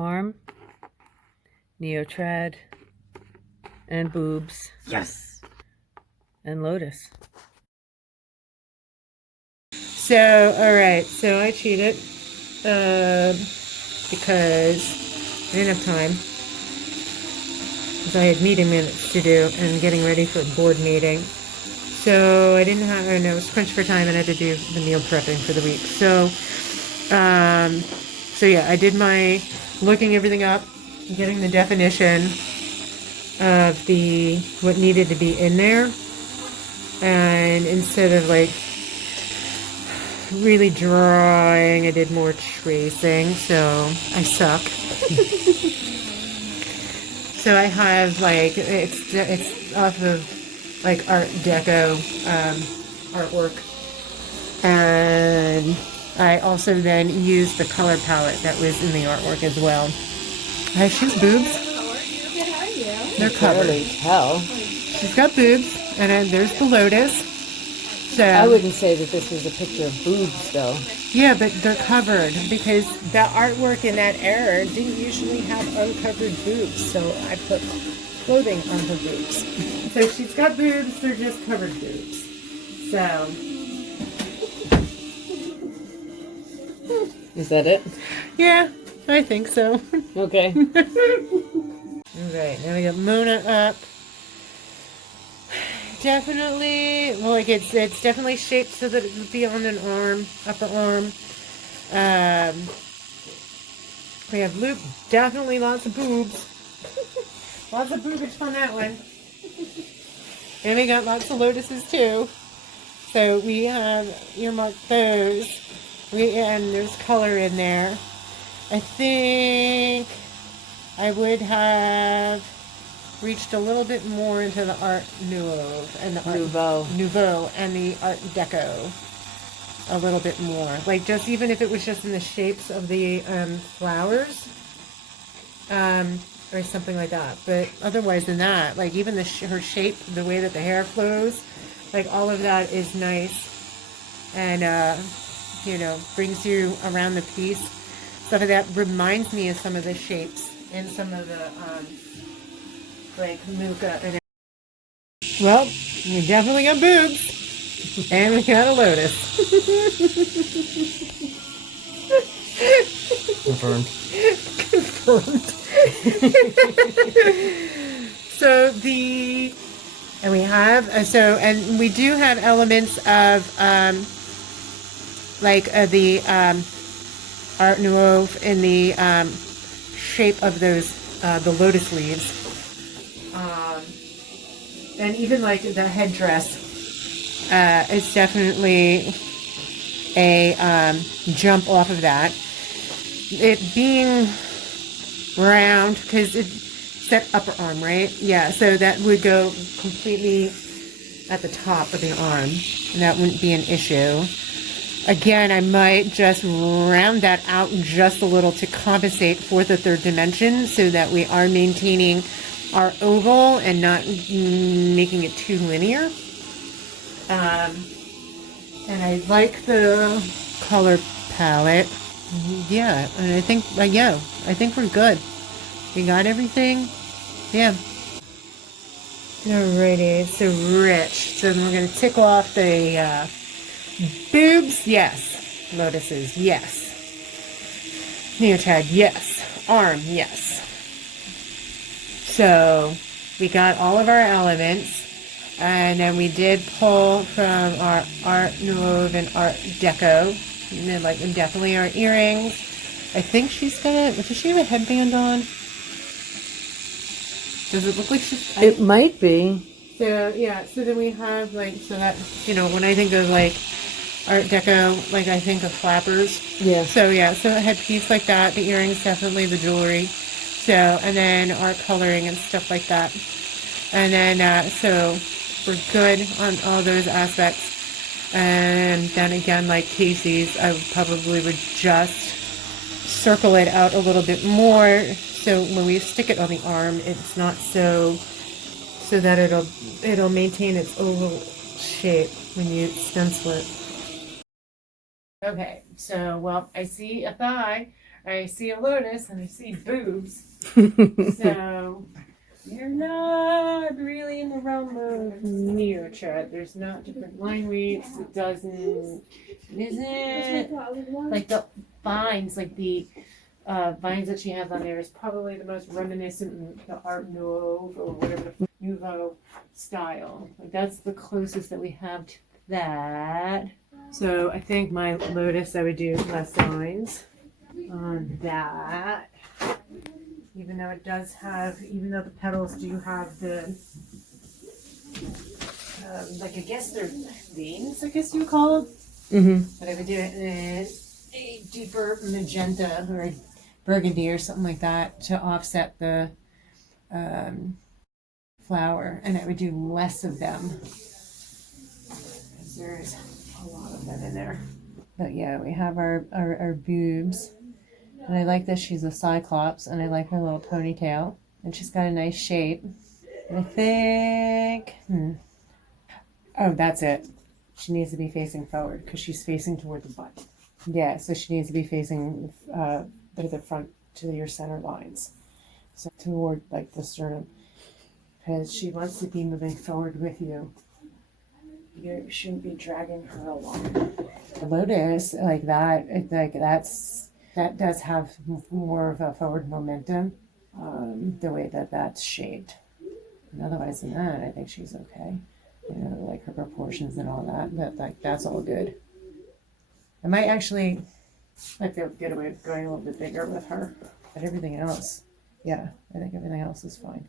arm, Neotrad, and boobs. Yes. And Lotus. So, alright, so I cheated because I didn't have time. Because I had meeting minutes to do and getting ready for a board meeting. So I didn't have, and it was crunched for time and I had to do the meal prepping for the week. So, yeah, I did my looking everything up, getting the definition of what needed to be in there. And instead of like really drawing, I did more tracing, so I suck. So I have like, it's off of like Art Deco artwork. And I also then used the color palette that was in the artwork as well. She's boobs. They're covered. Really tell. She's got boobs, and there's the Lotus. So I wouldn't say that this was a picture of boobs, though. yeah, but they're covered because The artwork in that era didn't usually have uncovered boobs, so I put clothing on her boobs. so she's got boobs. They're just covered boobs. So Is that it? yeah, I think so. Okay. Okay, now we got Mona up. Definitely, well, like it's definitely shaped so that it would be on an arm, upper arm. We have Luke, definitely lots of boobs. Lots of boobage on that one. And we got lots of lotuses too. So we have earmarked those. And there's color in there. I think I would have reached a little bit more into the Art Nouveau and the Nouveau and the Art Deco a little bit more. Like just even if it was just in the shapes of the flowers or something like that. But otherwise than that, like even her shape, the way that the hair flows, like all of that is nice and you know, brings you around the piece. Stuff like that reminds me of some of the shapes in some of the like Muka and well, we definitely got boobs and we got a lotus. Confirmed. Confirmed. So and we have and we do have elements of the Art Nouveau in the shape of those the lotus leaves. And even like the headdress is definitely a jump off of that. It being round, because it's that upper arm, right? Yeah, so that would go completely at the top of the arm, and that wouldn't be an issue. Again, I might just round that out just a little to compensate for the third dimension so that we are maintaining our oval and not making it too linear. And I like the color palette. Yeah, and I think, I think we're good. We got everything? Yeah. Alrighty, so rich. So then we're going to tick off the boobs, yes. Lotuses, yes. Neotrad, yes. Arm, yes. So we got all of our elements, and then we did pull from our Art Nouveau and Art Deco, and then like definitely our earrings. I think she's got does she have a headband on? Does it look like she's? It might be. So yeah, so then we have like, so that, you know, when I think of like Art Deco, like I think of flappers. Yeah. So yeah, so a headpiece like that, the earrings, definitely the jewelry. So, and then art coloring and stuff like that. And then, so we're good on all those aspects. And then again, like Casey's, I probably would just circle it out a little bit more. So when we stick it on the arm, it's not so that it'll maintain its oval shape when you stencil it. Okay, so, well, I see a thigh. I see a lotus and I see boobs. So you're not really in the realm of neo-chat. There's not different line weights. It isn't like the vines, like the vines that she has on there is probably the most reminiscent of the Art Nouveau or whatever the Nouveau style. Like that's the closest that we have to that. So I think my lotus, I would do less lines on that. Even though it does have, even though the petals do have the, like I guess they're veins, I guess you would call them. Mm-hmm. But I would do it in a deeper magenta or a burgundy or something like that to offset the flower. And I would do less of them because there's a lot of them in there. But yeah, we have our boobs. And I like that she's a cyclops, and I like her little ponytail. And she's got a nice shape. And I think... Oh, that's it. She needs to be facing forward, because she's facing toward the butt. Yeah, so she needs to be facing the front to your center lines. So toward, like, the sternum. Because she wants to be moving forward with you. You shouldn't be dragging her along. The lotus, like that, that does have more of a forward momentum, the way that that's shaped. And otherwise than that, I think she's okay. You know, like her proportions and all that, but like that's all good. I might actually like to get away with going a little bit bigger with her, but everything else, yeah, I think everything else is fine.